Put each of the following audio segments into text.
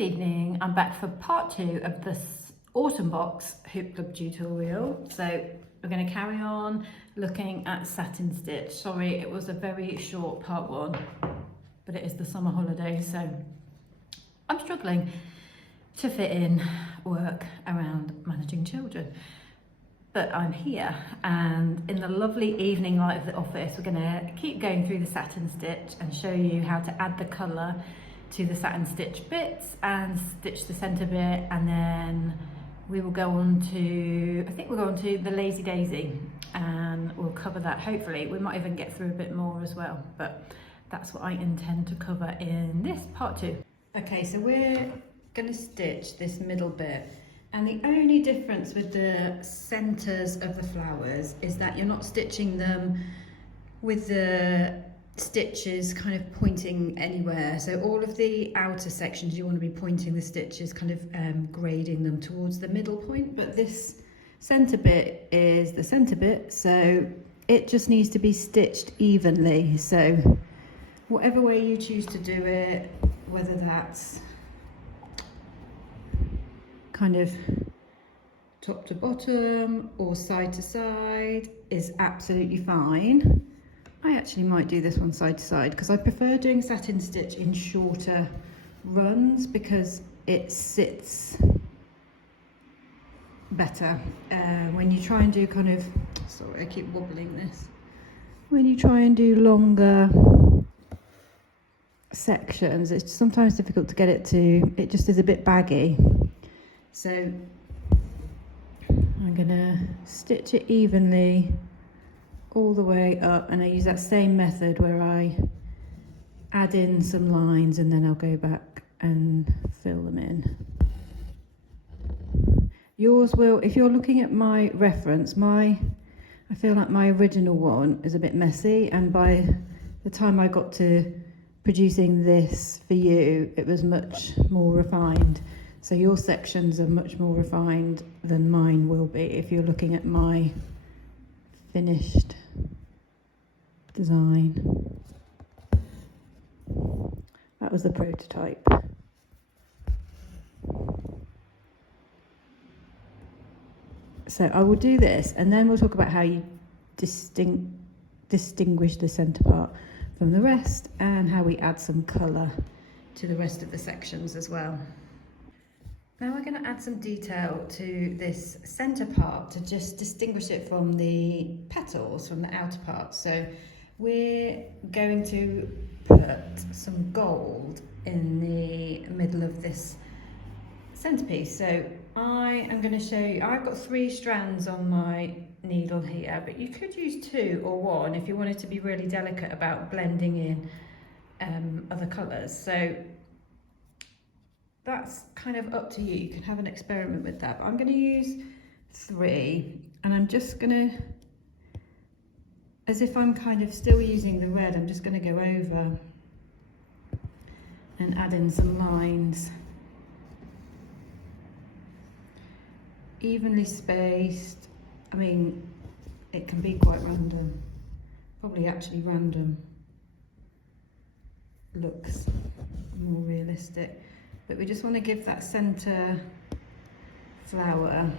Good evening, I'm back for part 2 of this autumn box hoop club tutorial. So we're going to carry on looking at satin stitch. Sorry, it was a very short part 1, but it is the summer holidays, so I'm struggling to fit in work around managing children. But I'm here, and in the lovely evening light of the office, we're going to keep going through the satin stitch and show you how to add the colour to the satin stitch bits and stitch the centre bit, and then we will go on to, I think we'll go on to the lazy daisy, and we'll cover that. Hopefully we might even get through a bit more as well, but that's what I intend to cover in this part 2. Okay, so we're going to stitch this middle bit, and the only difference with the centres of the flowers is that you're not stitching them with the stitches kind of pointing anywhere. So all of the outer sections you want to be pointing the stitches, kind of grading them towards the middle point, but this centre bit is the centre bit, so it just needs to be stitched evenly. So whatever way you choose to do it, whether that's kind of top to bottom or side to side, is absolutely fine. I actually might do this one side to side because I prefer doing satin stitch in shorter runs because it sits better. When you try and do kind of, sorry I keep wobbling this, when you try and do longer sections, it's sometimes difficult to get it to, it just is a bit baggy. So I'm gonna stitch it evenly all the way up, and I use that same method where I add in some lines and then I'll go back and fill them in. Yours will, if you're looking at my reference, I feel like my original one is a bit messy, and by the time I got to producing this for you, it was much more refined. So your sections are much more refined than mine will be if you're looking at my finished design. That was the prototype. So I will do this, and then we'll talk about how you distinguish the centre part from the rest, and how we add some colour to the rest of the sections as well. Now we're going to add some detail to this centre part to just distinguish it from the petals, from the outer part. So we're going to put some gold in the middle of this centrepiece. So I am going to show you, I've got 3 strands on my needle here, but you could use 2 or 1 if you wanted to be really delicate about blending in other colours. So that's kind of up to you. You can have an experiment with that, but I'm going to use 3, and I'm just going to, as if I'm kind of still using the red, I'm just going to go over and add in some lines, evenly spaced. I mean, it can be quite random, probably actually random looks more realistic. But we just want to give that centre flower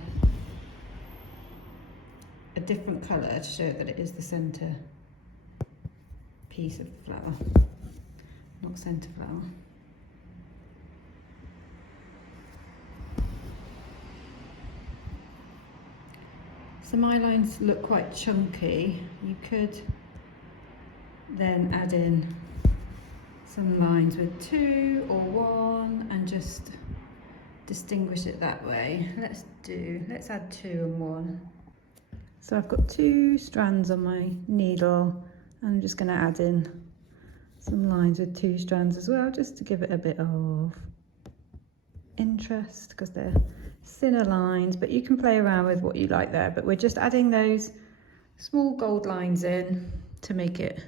a different colour to show that it is the centre piece of the flower, not centre flower. So my lines look quite chunky. You could then add in some lines with 2 or 1 and just distinguish it that way. Let's add 2 and 1. So I've got 2 strands on my needle, and I'm just going to add in some lines with 2 strands as well, just to give it a bit of interest, because they're thinner lines, but you can play around with what you like there. But we're just adding those small gold lines in to make it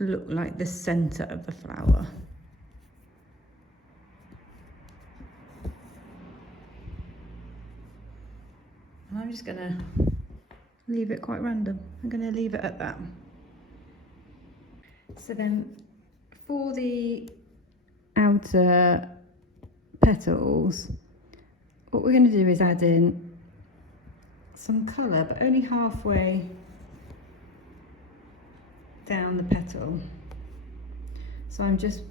look like the centre of the flower. And I'm just going to leave it quite random. I'm going to leave it at that. So then for the outer petals, what we're going to do is add in some colour, but only halfway down the petal. So I'm just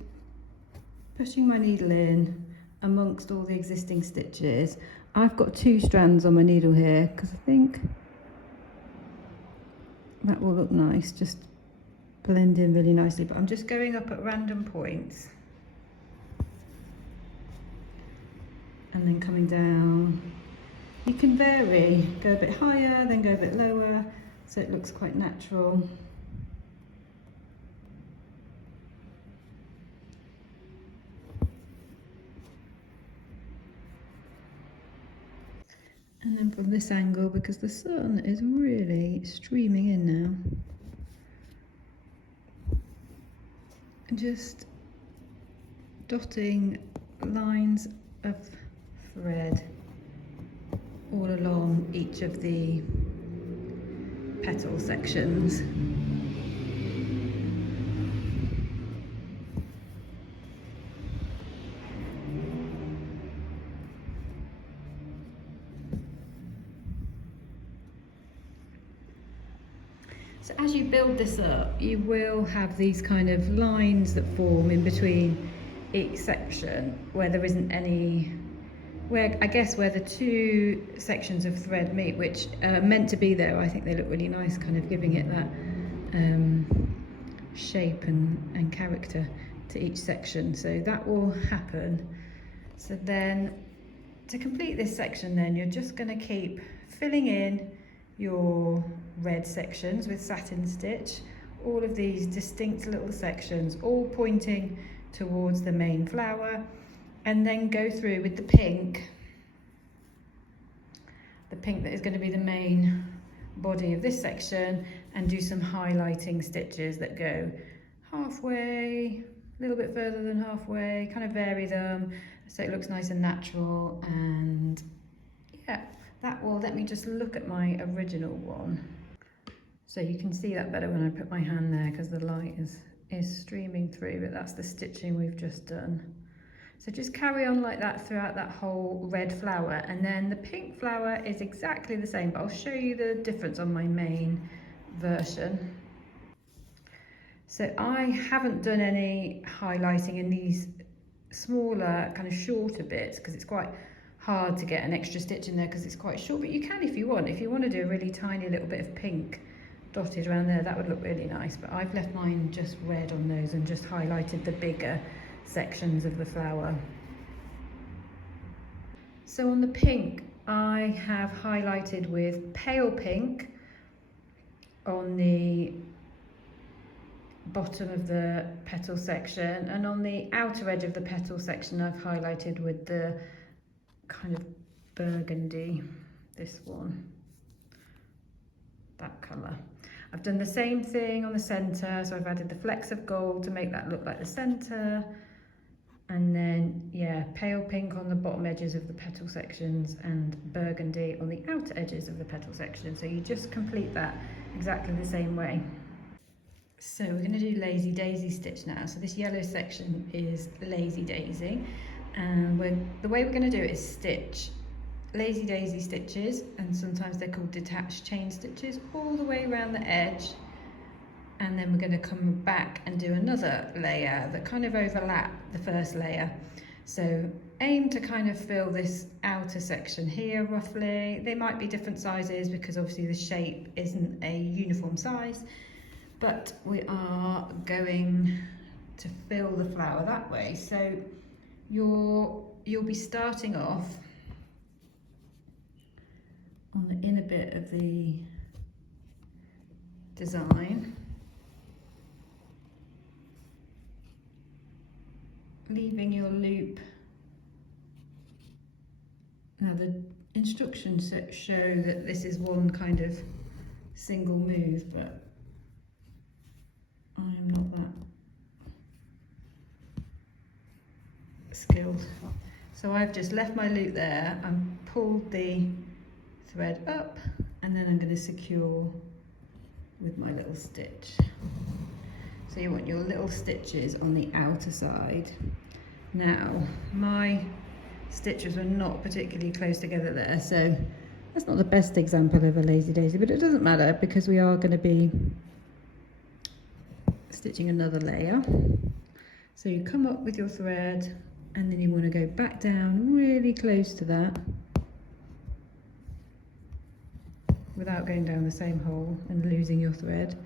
pushing my needle in amongst all the existing stitches. I've got 2 strands on my needle here because I think that will look nice, just blend in really nicely, but I'm just going up at random points and then coming down. You can vary, go a bit higher, then go a bit lower, so it looks quite natural. And then from this angle, because the sun is really streaming in now, just dotting lines of thread all along each of the petal sections. So as you build this up, you will have these kind of lines that form in between each section where there isn't any, where I guess where the 2 sections of thread meet, which are meant to be there. I think they look really nice, kind of giving it that shape and character to each section. So that will happen. So then to complete this section, then you're just going to keep filling in your red sections with satin stitch, all of these distinct little sections all pointing towards the main flower, and then go through with the pink that is going to be the main body of this section, and do some highlighting stitches that go halfway, a little bit further than halfway, kind of vary them so it looks nice and natural. And yeah, that will let me just look at my original one. So you can see that better when I put my hand there because the light is streaming through, but that's the stitching we've just done. So just carry on like that throughout that whole red flower, and then the pink flower is exactly the same, but I'll show you the difference on my main version. So I haven't done any highlighting in these smaller, kind of shorter bits because it's quite hard to get an extra stitch in there because it's quite short, but you can if you want. If you want to do a really tiny little bit of pink dotted around there, that would look really nice, but I've left mine just red on those and just highlighted the bigger sections of the flower. So on the pink, I have highlighted with pale pink on the bottom of the petal section, and on the outer edge of the petal section I've highlighted with the kind of burgundy, this one, that colour. I've done the same thing on the centre, so I've added the flecks of gold to make that look like the centre, and then yeah, pale pink on the bottom edges of the petal sections and burgundy on the outer edges of the petal section. So you just complete that exactly the same way. So we're going to do lazy daisy stitch now. So this yellow section is lazy daisy, and the way we're going to do it is stitch lazy daisy stitches, and sometimes they're called detached chain stitches, all the way around the edge, and then we're going to come back and do another layer that kind of overlap the first layer. So aim to kind of fill this outer section here roughly. They might be different sizes because obviously the shape isn't a uniform size, but we are going to fill the flower that way. So you'll be starting off on the inner bit of the design, leaving your loop. Now the instructions show that this is one kind of single move, but I'm not that skilled. So I've just left my loop there and pulled the thread up, and then I'm going to secure with my little stitch. So you want your little stitches on the outer side. Now my stitches were not particularly close together there, so that's not the best example of a lazy daisy, but it doesn't matter because we are going to be stitching another layer. So you come up with your thread and then you want to go back down really close to that without going down the same hole and losing your thread,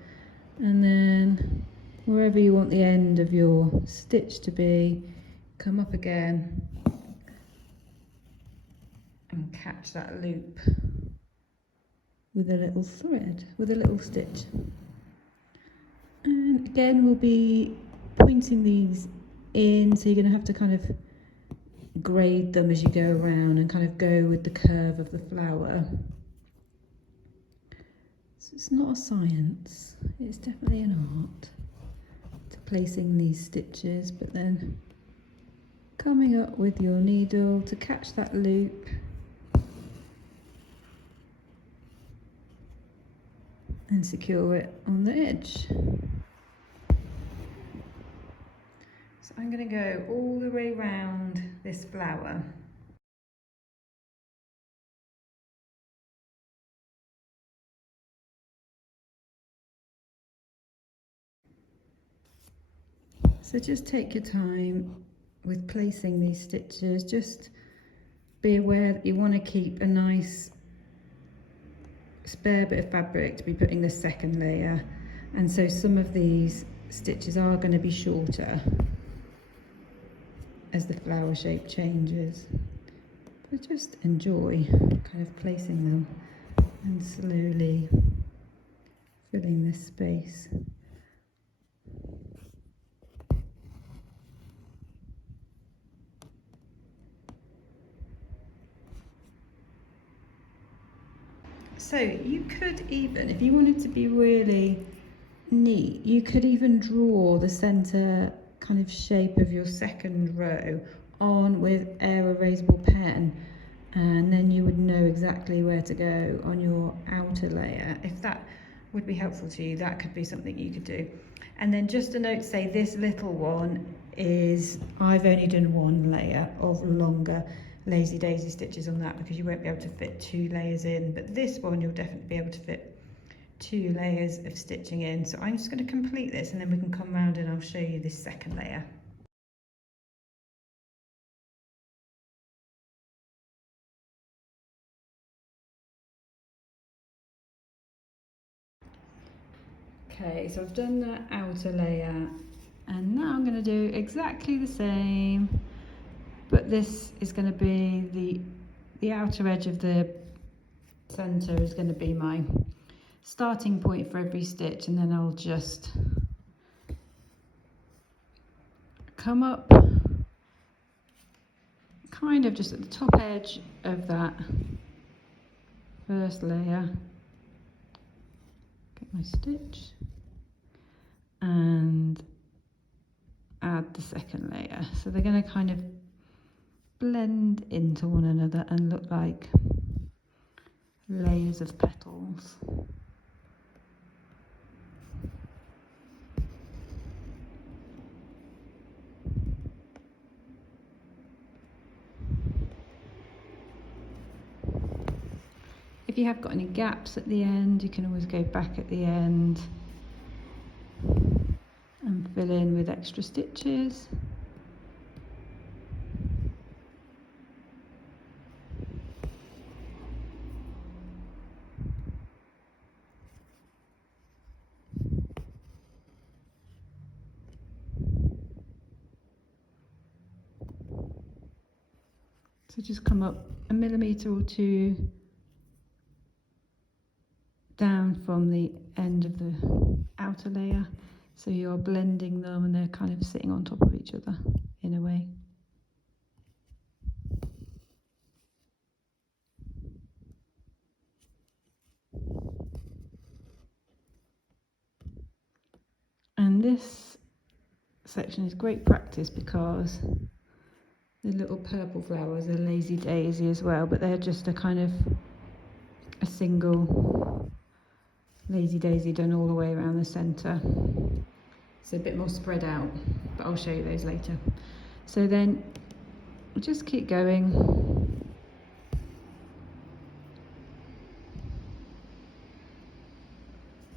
and then wherever you want the end of your stitch to be, come up again and catch that loop with a little thread, with a little stitch. And again, we'll be pointing these in, so you're going to have to kind of grade them as you go around and kind of go with the curve of the flower. So it's not a science, it's definitely an art to placing these stitches, but then coming up with your needle to catch that loop and secure it on the edge. So I'm going to go all the way around this flower. So just take your time with placing these stitches. Just be aware that you want to keep a nice spare bit of fabric to be putting the second layer, and so some of these stitches are going to be shorter as the flower shape changes, but just enjoy kind of placing them and slowly filling this space. So you could even, if you wanted to be really neat, you could even draw the centre kind of shape of your second row on with air erasable pen, and then you would know exactly where to go on your outer layer. If that would be helpful to you, that could be something you could do. And then just a note to say, this little one is, I've only done one layer of longer lazy daisy stitches on that because you won't be able to fit 2 layers in, but this one you'll definitely be able to fit 2 layers of stitching in. So I'm just going to complete this and then we can come round and I'll show you this second layer. Okay, so I've done that outer layer and now I'm going to do exactly the same, but this is going to be the outer edge of the centre is going to be my starting point for every stitch, and then I'll just come up kind of just at the top edge of that first layer, get my stitch and add the second layer. So they're going to kind of blend into one another and look like layers of petals. If you have got any gaps at the end, you can always go back at the end and fill in with extra stitches. So just come up 1 millimetre or 2 down from the end of the outer layer, so you're blending them and they're kind of sitting on top of each other in a way. And this section is great practice because the little purple flowers are lazy daisy as well, but they're just a kind of a single lazy daisy done all the way around the centre. So a bit more spread out, but I'll show you those later. So then just keep going.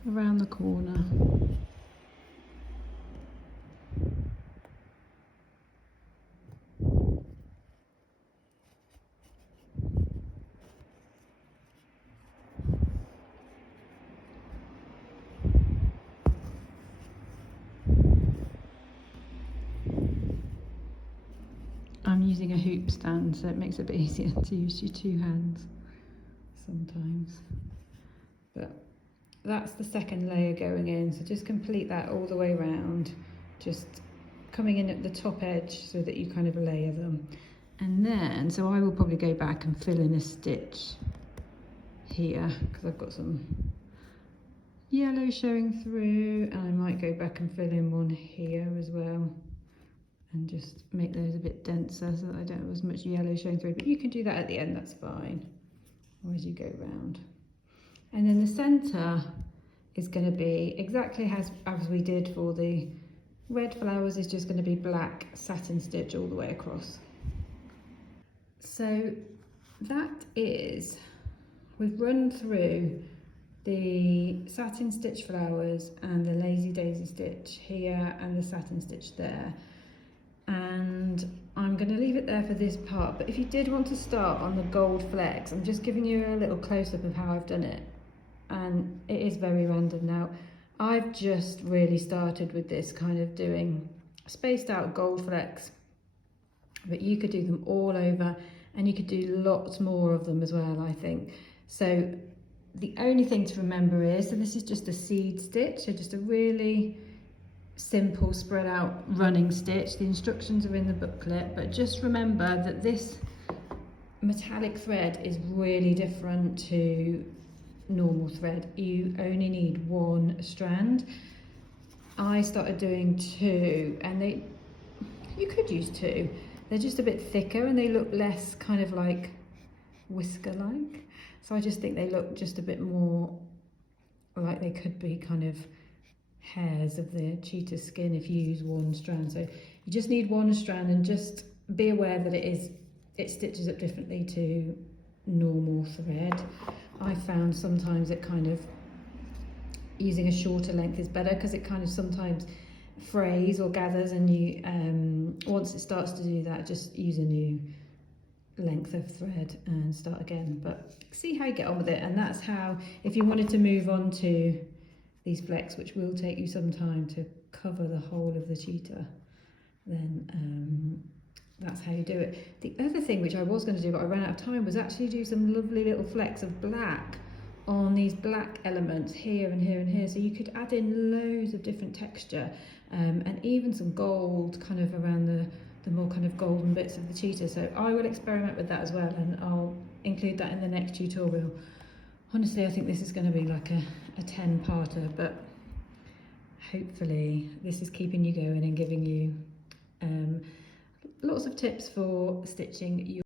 Around the corner. I'm using a hoop stand, so it makes it a bit easier to use your two hands sometimes. But that's the second layer going in, so just complete that all the way around, just coming in at the top edge so that you kind of layer them. And then, so I will probably go back and fill in a stitch here because I've got some yellow showing through, and I might go back and fill in one here as well and just make those a bit denser so that I don't have as much yellow showing through, but you can do that at the end, that's fine, or as you go round. And then the centre is going to be exactly as we did for the red flowers, is just going to be black satin stitch all the way across. So that is, we've run through the satin stitch flowers and the lazy daisy stitch here and the satin stitch there. And I'm going to leave it there for this part, but if you did want to start on the gold flecks, I'm just giving you a little close-up of how I've done it, and it is very random now. I've just really started with this kind of doing spaced out gold flecks, but you could do them all over and you could do lots more of them as well, I think. So the only thing to remember is, so this is just a seed stitch, so just a really simple spread out running stitch. The instructions are in the booklet, but just remember that this metallic thread is really different to normal thread. You only need one strand. I started doing two, and you could use two. They're just a bit thicker and they look less kind of like whisker like, so I just think they look just a bit more like they could be kind of hairs of the cheetah skin if you use one strand. So you just need one strand, and just be aware that it stitches up differently to normal thread. I found sometimes it kind of, using a shorter length is better because it kind of sometimes frays or gathers, and you once it starts to do that, just use a new length of thread and start again. But see how you get on with it. And that's how, if you wanted to move on to these flecks, which will take you some time to cover the whole of the cheetah, then that's how you do it. The other thing which I was going to do but I ran out of time was actually do some lovely little flecks of black on these black elements here and here and here, so you could add in loads of different texture, and even some gold kind of around the more kind of golden bits of the cheetah. So I will experiment with that as well, and I'll include that in the next tutorial. Honestly, I think this is going to be like a 10-parter, but hopefully this is keeping you going and giving you lots of tips for stitching your